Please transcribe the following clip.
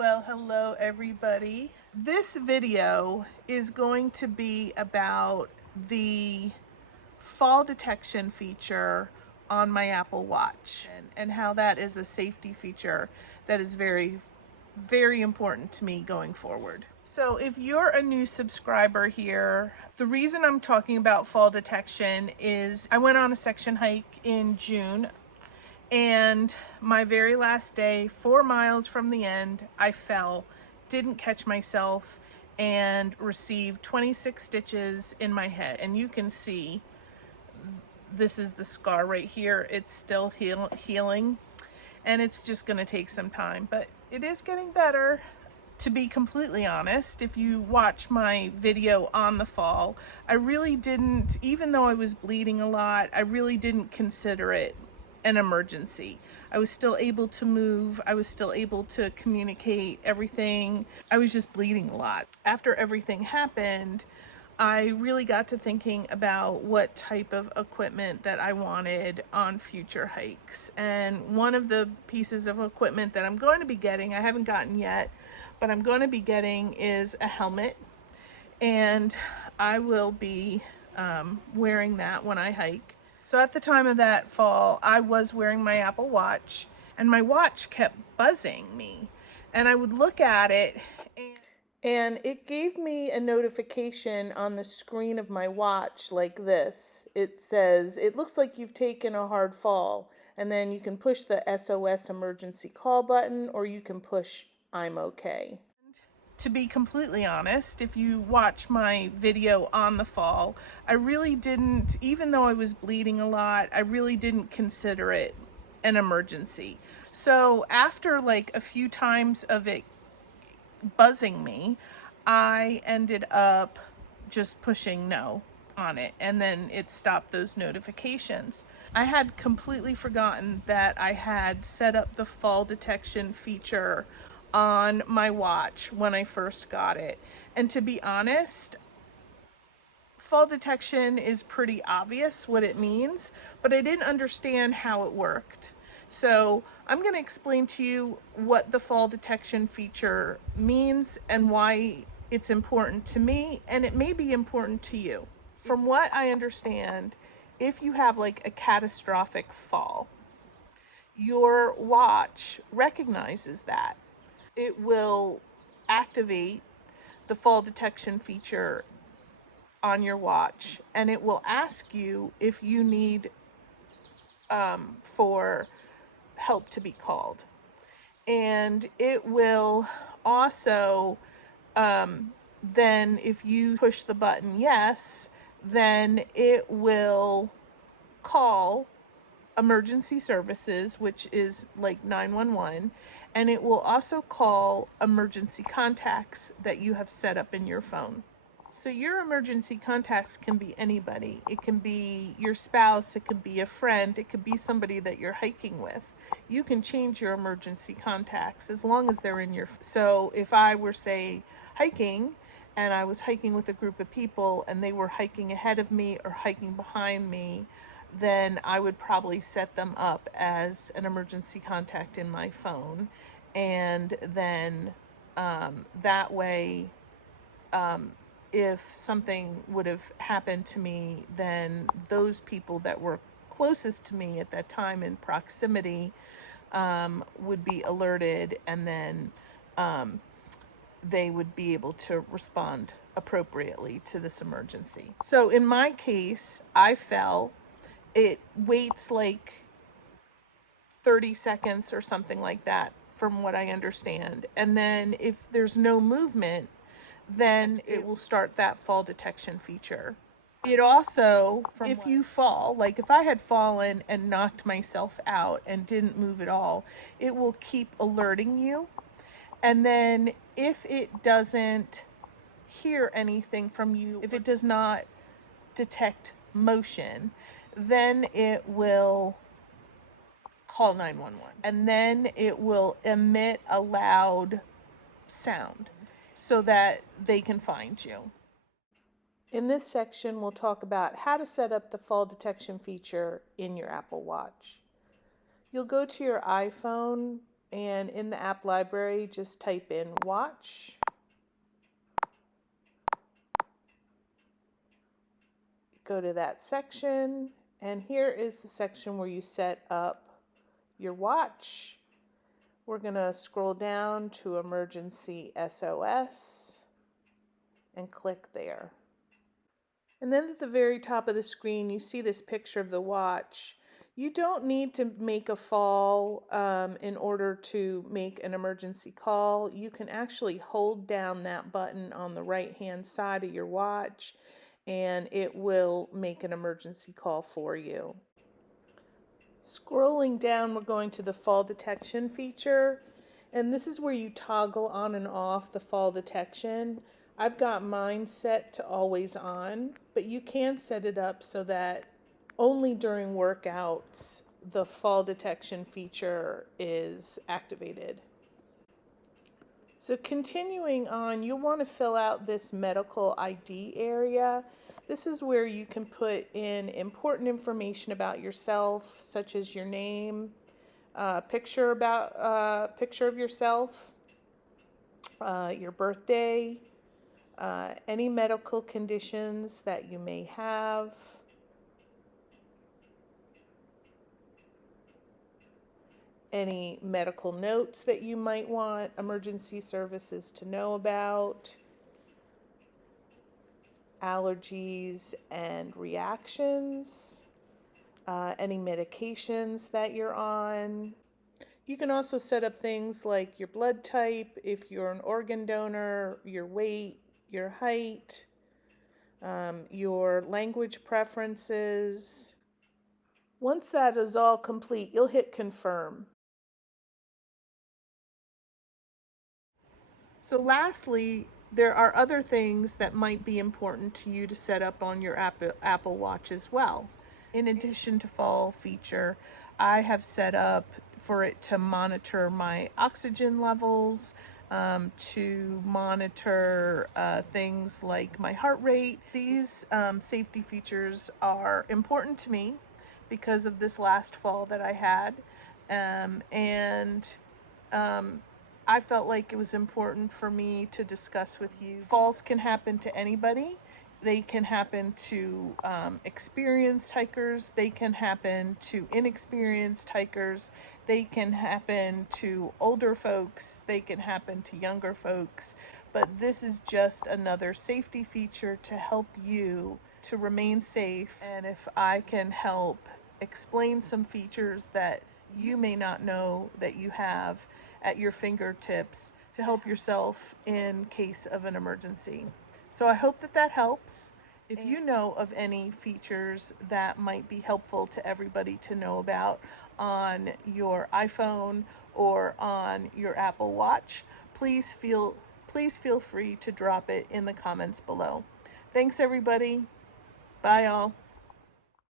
Well, hello everybody. This video is going to be about the fall detection feature on my Apple Watch and how that is a safety feature that is very, very important to me going forward. So if you're a new subscriber here, the reason I'm talking about fall detection is I went on a section hike in June, and my very last day, 4 miles from the end, I fell, didn't catch myself, and received 26 stitches in my head. And you can see, this is the scar right here. It's still healing, and it's just gonna take some time, but it is getting better. To be completely honest, if you watch my video on the fall, I really didn't, even though I was bleeding a lot, I really didn't consider it an emergency. I was still able to move. I was still able to communicate everything. I was just bleeding a lot. After everything happened, I really got to thinking about what type of equipment that I wanted on future hikes. And one of the pieces of equipment that I'm going to be getting, I haven't gotten yet, but I'm going to be getting is a helmet. And I will be wearing that when I hike. So at the time of that fall, I was wearing my Apple Watch, and my watch kept buzzing me. And I would look at it, and it gave me a notification on the screen of my watch like this. It says, "It looks like you've taken a hard fall." And then you can push the SOS emergency call button, or you can push "I'm okay." To be completely honest, if you watch my video on the fall, I really didn't, even though I was bleeding a lot, I really didn't consider it an emergency. So after like a few times of it buzzing me, I ended up just pushing no on it, and then it stopped those notifications. I had completely forgotten that I had set up the fall detection feature on my watch when I first got it. And to be honest, fall detection is pretty obvious what it means, but I didn't understand how it worked. So I'm going to explain to you what the fall detection feature means and why it's important to me, and it may be important to you. From what I understand, if you have like a catastrophic fall, your watch recognizes that. It will activate the fall detection feature on your watch, and it will ask you if you need for help to be called. And it will also, then if you push the button yes, then it will call emergency services, which is like 911, and it will also call emergency contacts that you have set up in your phone. So your emergency contacts can be anybody. It can be your spouse, it could be a friend, it could be somebody that you're hiking with. You can change your emergency contacts as long as they're in your... So if I were, say, hiking, and I was hiking with a group of people and they were hiking ahead of me or hiking behind me, then I would probably set them up as an emergency contact in my phone. And then that way, if something would have happened to me, then those people that were closest to me at that time in proximity would be alerted, and then they would be able to respond appropriately to this emergency. So in my case, I fell. It waits like 30 seconds or something like that, from what I understand. And then if there's no movement, then it will start that fall detection feature. It also, if you fall, like if I had fallen and knocked myself out and didn't move at all, it will keep alerting you. And then if it doesn't hear anything from you, if it does not detect motion, then it will call 911, and then it will emit a loud sound so that they can find you. In this section, we'll talk about how to set up the fall detection feature in your Apple Watch. You'll go to your iPhone And in the app library, just type in watch. Go to that section, and here is the section where you set up your watch. We're going to scroll down to Emergency SOS and click there. And then at the very top of the screen, you see this picture of the watch. You don't need to make a fall in order to make an emergency call. You can actually hold down that button on the right-hand side of your watch, and it will make an emergency call for you. Scrolling down, we're going to the fall detection feature, and this is where you toggle on and off the fall detection. I've got mine set to always on, but you can set it up so that only during workouts the fall detection feature is activated. So continuing on, you'll want to fill out this medical ID area. This is where you can put in important information about yourself, such as your name, picture of yourself, your birthday, any medical conditions that you may have, any medical notes that you might want emergency services to know about, allergies and reactions, any medications that you're on. You can also set up things like your blood type, if you're an organ donor, your weight, your height, your language preferences. Once that is all complete, you'll hit confirm. So lastly, there are other things that might be important to you to set up on your Apple Watch as well. In addition to fall feature, I have set up for it to monitor my oxygen levels, to monitor things like my heart rate. These safety features are important to me because of this last fall that I had, I felt like it was important for me to discuss with you. Falls can happen to anybody. They can happen to experienced hikers. They can happen to inexperienced hikers. They can happen to older folks. They can happen to younger folks. But this is just another safety feature to help you to remain safe. And if I can help explain some features that you may not know that you have at your fingertips to help yourself in case of an emergency. So I hope that that helps. If you know of any features that might be helpful to everybody to know about on your iPhone or on your Apple Watch, please feel free to drop it in the comments below. Thanks everybody. Bye all.